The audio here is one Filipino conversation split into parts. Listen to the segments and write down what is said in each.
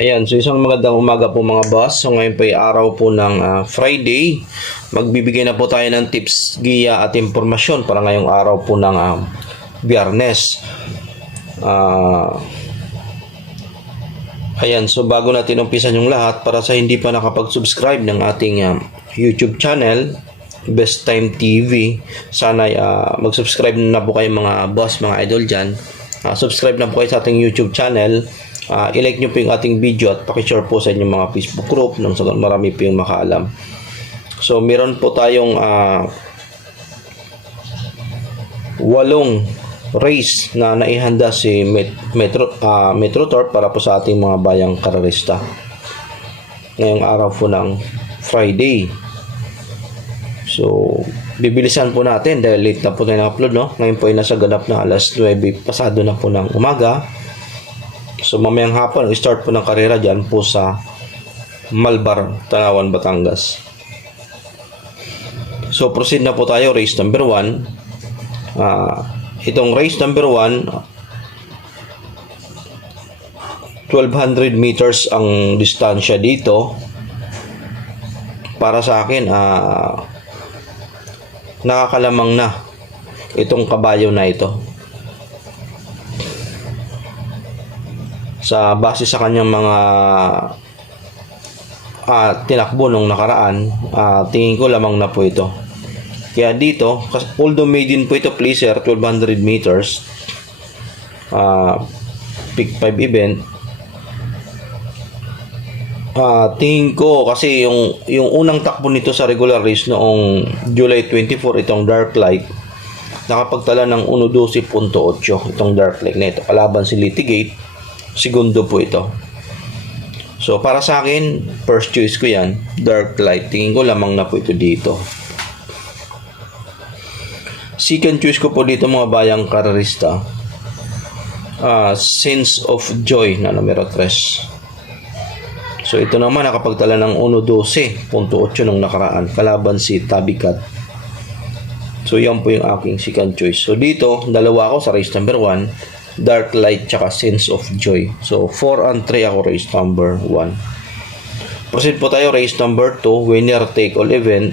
Ayan, so isang magandang umaga po mga boss. So ngayon po ay araw po ng Friday. Magbibigay na po tayo ng tips, giya at impormasyon para ngayong araw po ng Biyernes. Ayan, so bago natin umpisan yung lahat, para sa hindi pa nakapag-subscribe ng ating YouTube channel, Best Time TV, sana mag-subscribe na po kayo mga boss, mga idol dyan. Subscribe na po kayo sa ating YouTube channel. I-like nyo po yung ating video at pakishare po sa inyong mga Facebook group nang marami po yung makaalam. So meron po tayong 8 race na naihanda si Metrotorp para po sa ating mga bayang karerista ngayong araw po ng Friday. So bibilisan po natin dahil late na po tayo na-upload, no? Ngayon po ay nasa ganap na alas 9 pasado na po ng umaga. So mamayang hapon, start po ng karera dyan po sa Malbar, Tanawan, Batangas. So proceed na po tayo, race number 1. Itong race number 1, 1200 meters ang distansya dito. Para sa akin, nakakalamang na itong kabayo na ito. Sa base sa kanyang mga tinakbo nung nakaraan, tingin ko lamang na po ito. Kaya dito, although maiden po ito pleaser, 1200 meters, pick 5 event, tingin ko kasi yung unang takbo nito sa regular race noong July 24, itong Dark Light, nakapagtala ng 1:12.8 itong Dark Light na ito, kalaban si Litigate. Segundo po ito. So para sa akin, first choice ko yan, Dark Light. Tingin ko lamang na po ito dito. Second choice ko po dito mga bayang karerista, Sense of Joy na numero 3. So ito naman nakapagtala ng 1:12.8 nung nakaraan, kalaban si Tabicat. So yan po yung aking second choice. So dito, dalawa ako sa race number 1, Dark Light tsaka Sense of Joy. So 4 and 3 ako race number 1. Proceed po tayo race number 2, winner take all event.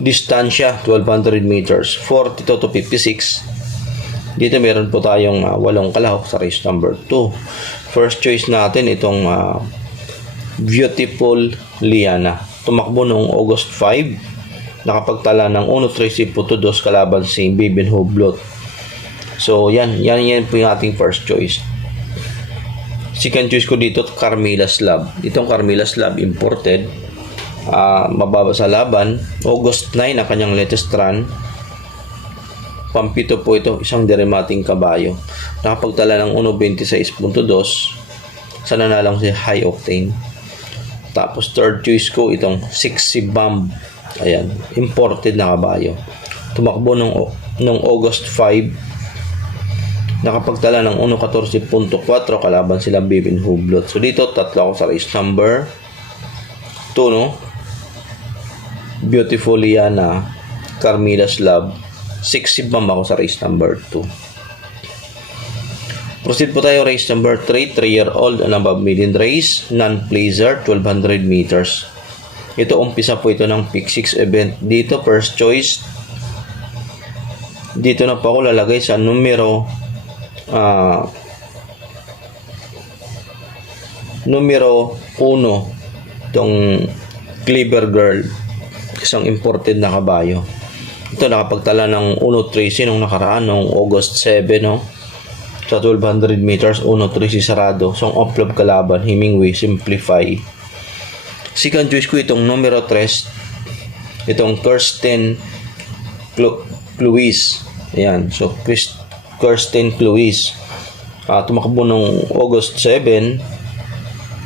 Distansya 1200 meters, 42 to 56. Dito meron po tayong 8 kalahok sa race number 2. First choice natin itong Beautiful Liana. Tumakbo noong August 5. Nakapagtala ng 1:13.2 kalaban si Bibin Hublot. So yan po yung ating first choice. Second choice ko dito, Carmila's Love. Itong Carmila's Love imported, mababa sa laban. August 9 ang kanyang latest run. Pampito po ito, isang deremating kabayo. Nakapagtala ng 1:26.2 sa nanalang si High Octane. Tapos third choice ko itong Sexy Bomb. Ayan, imported na kabayo. Tumakbo nung August 5. Nakapagtala ng 1:14.4 kalaban sila Bibin Hublot. So dito tatlo ako sa race number 2, no? Beautiful Liana, Carmila's Love, Sexy Bomb ako sa race number 2. Proceed po tayo race number 3, 3-year-old and above maiden race, non-pleaser, 1200 meters. Ito umpisa po ito ng pick 6 event. Dito first choice. Dito na po ako lalagay sa numero 1, itong Clever Girl, isang imported na kabayo. Ito nakapagtala ng 1:13 nung nakaraan, nung August 7, no? Sa 1200 meters, 1:13 sarado. So ang off-club kalaban, Hemingway, Simplify. Second choice ko itong numero 3, itong Kirsten Cluis. Ayan, so Kirsten Cluis, tumakbo nung August 7,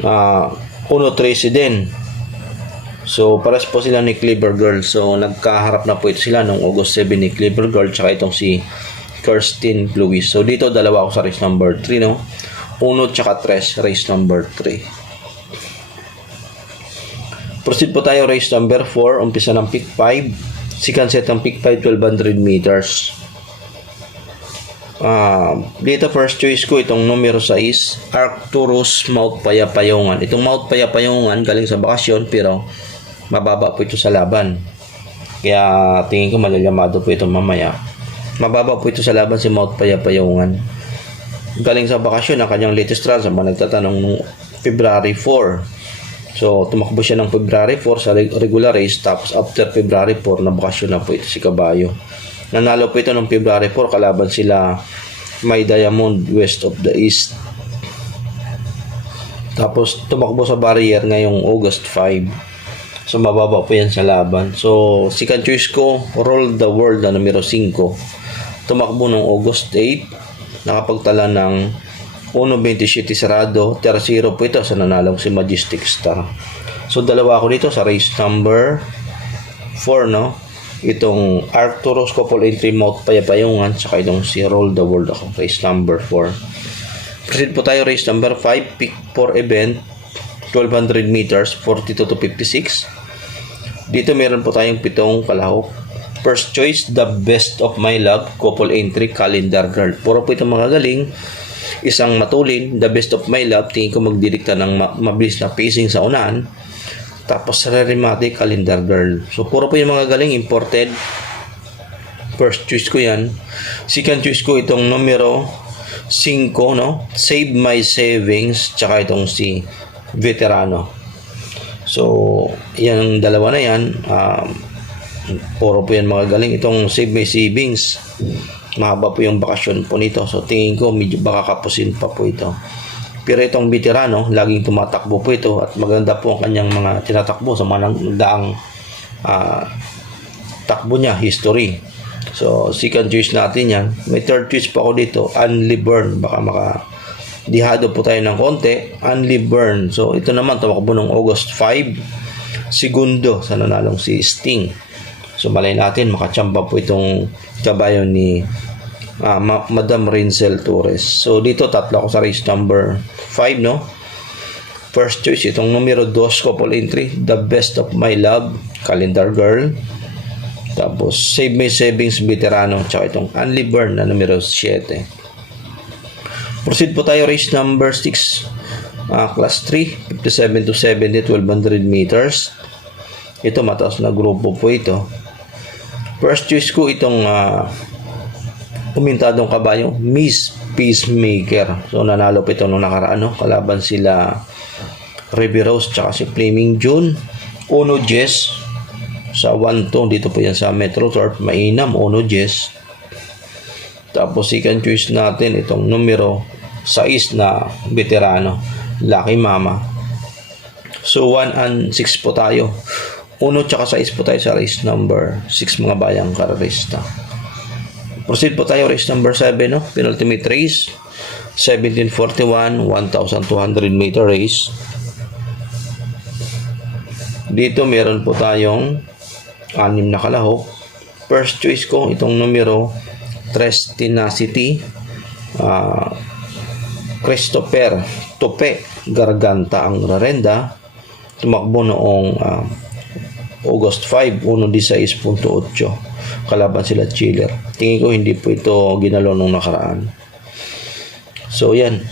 1:13 din. So pares po sila ni Clever Girl. So nagkaharap na po ito sila nung August 7 ni Clever Girl tsaka itong si Kirsten Cluis. So dito dalawa ako sa race number 3, no? 1 tsaka 3, race number 3. Proceed po tayo race number 4, umpisa ng pick 5. Second set ng pick 5, 1200 meters. Dito first choice ko itong numero 6, Arcturus Mount Payapayungan. Itong Mount Payapayungan galing sa bakasyon pero mababa po ito sa laban. Kaya tingin ko malalamado po ito mamaya. Mababa po ito sa laban si Mount Payapayungan. Galing sa bakasyon ang kanyang latest run sa mga nagtatanong nung February 4. So tumakbo siya ng February 4 sa regular race, tapos after February 4 na bakasyon na po ito si Kabayo. Nanalo po ito ng February 4, kalaban sila May Diamond West of the East. Tapos tumakbo sa barrier ngayong August 5. So mababa po yan sa laban. So second choice ko, Roll the World na numero 5. Tumakbo ng August 8. Nakapagtala ng 1.27 sarado. Tercero po ito sa nanalong si Majestic Star. So dalawa ako dito sa race number 4, no? Itong Arcturus Couple Entry Mount Payapayungan, saka itong si Roll the World ako, race number 4. Proceed po tayo race number 5, pick 4 event, 1200 meters, 42 to 56. Dito meron po tayong 7 palahok. First choice, The Best of My Love, Couple Entry, Calendar Girl. Puro po itong mga galing. Isang matulin, The Best of My Love, tingin ko magdidikta ng mabilis na pacing sa unahan. Tapos Raremate, Calendar Girl. So puro po yung mga galing imported. First choice ko yan. Second choice ko itong numero 5, no? Save My Savings, tsaka itong si Veterano. So yan ang dalawa na yan. Puro po yan mga galing. Itong Save My Savings, mahaba po yung bakasyon po nito. So tingin ko medyo baka kapusin pa po ito. Pero itong Veterano, laging tumatakbo po ito at maganda po ang kanyang mga tinatakbo sa mga daang takbo niya, history. So second choice natin yan. May third choice pa ako dito, Unli Burn. Baka makadihado po tayo ng konti. Unli Burn. So ito naman, tumakbo ng August 5. Segundo sa nanalong si Sting. So malay natin, makachamba po itong kabayo ni Madam Rincel Torres. So dito tatlo ako sa race number 5, no? First choice itong numero 2, Couple Entry, The Best of My Love, Calendar Girl. Tapos Save My Savings, Veterano, tsaka itong Unli Burn na numero 7. Proceed po tayo race number 6, class 3, 57 to 70, 1200 meters. Ito mataas na grupo po ito. First choice ko itong umintadong kabayo, Miss Peacemaker. So nanalo po ito nung nakaraan, no? Kalaban sila Riveros tsaka si Flaming June. Uno Jess sa 1-2. Dito po yan sa Metro Turf. Mainam, Uno Jess. Tapos second choice natin itong numero 6 na Veterano, Lucky Mama. So 1 and 6 po tayo. 1 tsaka 6 po tayo sa race number 6, mga bayang kararista. Proceed po tayo race number 7, no? Penultimate race, 1741, 1,200 meter race. Dito meron po tayong 6 na kalahok. First choice ko itong numero 3, Tenacity, Christopher Tope Garganta ang rarenda. Tumakbo noong August 5, 1.16.8. Kalaban sila Chiller. Tingin ko hindi po ito ginalo nung nakaraan. So yan,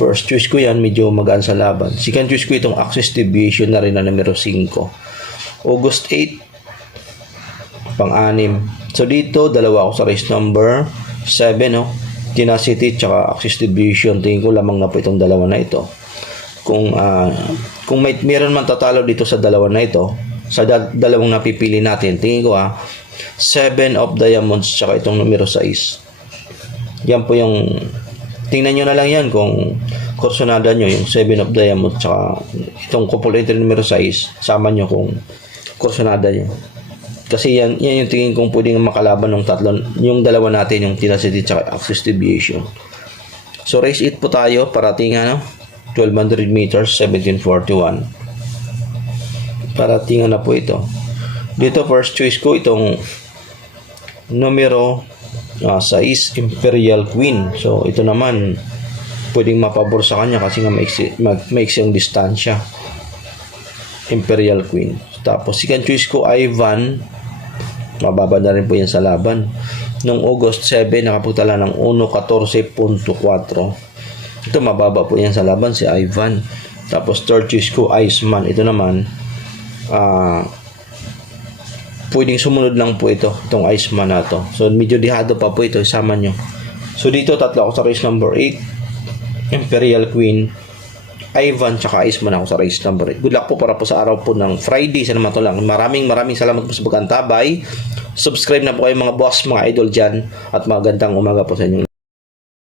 first choice ko yan, medyo magaan sa laban. Second choice ko itong Access Deviation na rin na numero 5, August 8, pang-6. So dito dalawa ako sa race number 7, no? Tenacity tsaka Access Deviation. Tingin ko lamang na po itong dalawa na ito. Kung meron man tatalo dito sa dalawa na ito, sa dalawang napipili natin, tingin ko 7 of Diamonds tsaka itong numero 6. Yan po yung, tingnan nyo na lang yan kung kursonada nyo yung 7 of Diamonds tsaka itong Couple Entry numero 6, sama nyo kung kursonada nyo. Kasi yan yung tingin kong pwedeng makalaban ng tatlo, yung dalawa natin, yung Tenacity tsaka Access Deviation. So race 8 po tayo, parating 1200 meters, 1741. Parating na po ito. Dito first choice ko itong numero 6, Imperial Queen. So ito naman pwedeng mapabor sa kanya kasi nga maiksi ang distansya. Imperial Queen. Tapos second choice ko, Ivan. Mababa na rin po yan sa laban. Noong August 7, nakapagtala ng 1.14.4. Ito, mababa po yan sa laban, si Ivan. Tapos, third choice ko, Iceman. Ito naman, pwedeng sumunod lang po ito, itong Iceman na to. So, medyo dihado pa po ito, isama nyo. So, dito, tatlo ako sa race number 8. Imperial Queen, Ivan, tsaka Iceman ako sa race number 8. Good luck po para po sa araw po ng Friday. Sana naman ito lang. Maraming salamat po sa pagkantabay. Subscribe na po kayo mga boss, mga idol dyan. At magandang umaga po sa inyo.